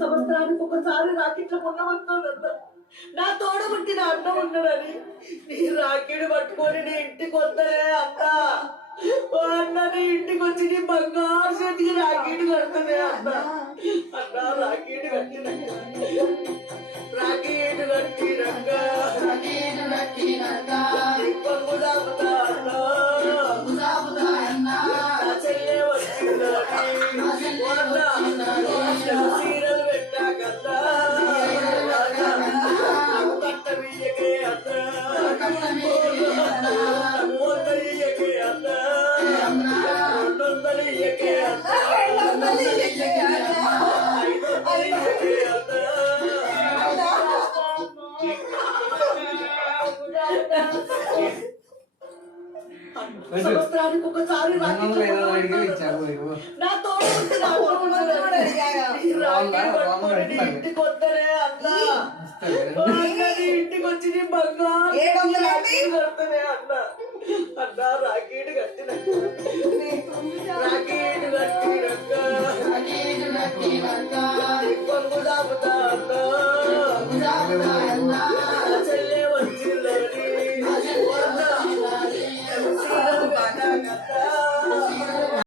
సంవత్సరానికి ఒకసారి రాకెట్ల కొనవస్తానన్న. నా తోడ పుట్టిన అన్న ఉన్నాడని నీ రాకెట్ పట్టుకొని నీ ఇంటికి వద్దనే అన్న. ఓ అన్న నీ ఇంటికి వచ్చి నీ బంగారు చేతికి రాకెట్ కడుతునే అన్న. అన్న రాకెట్ కట్టినాక పొంగు దాపుతా అన్న. నా చెల్లె వచ్చిందని సీరలు పెట్టాకన్నా కట్ట బియ్యకే అన్న. వందలియకే అన్న. 200 ఇయ్యకే అన్న. 500 ఇయ్యకే అన్న. సంవత్సరానికి ఒకసారి నా తోడు ఇంటికి వద్దనే అన్న. ఇంటికి వచ్చి నీ బంగారు కడతనే అన్న. అన్న రాకెట్ కట్టిన రాకెట్ కట్టి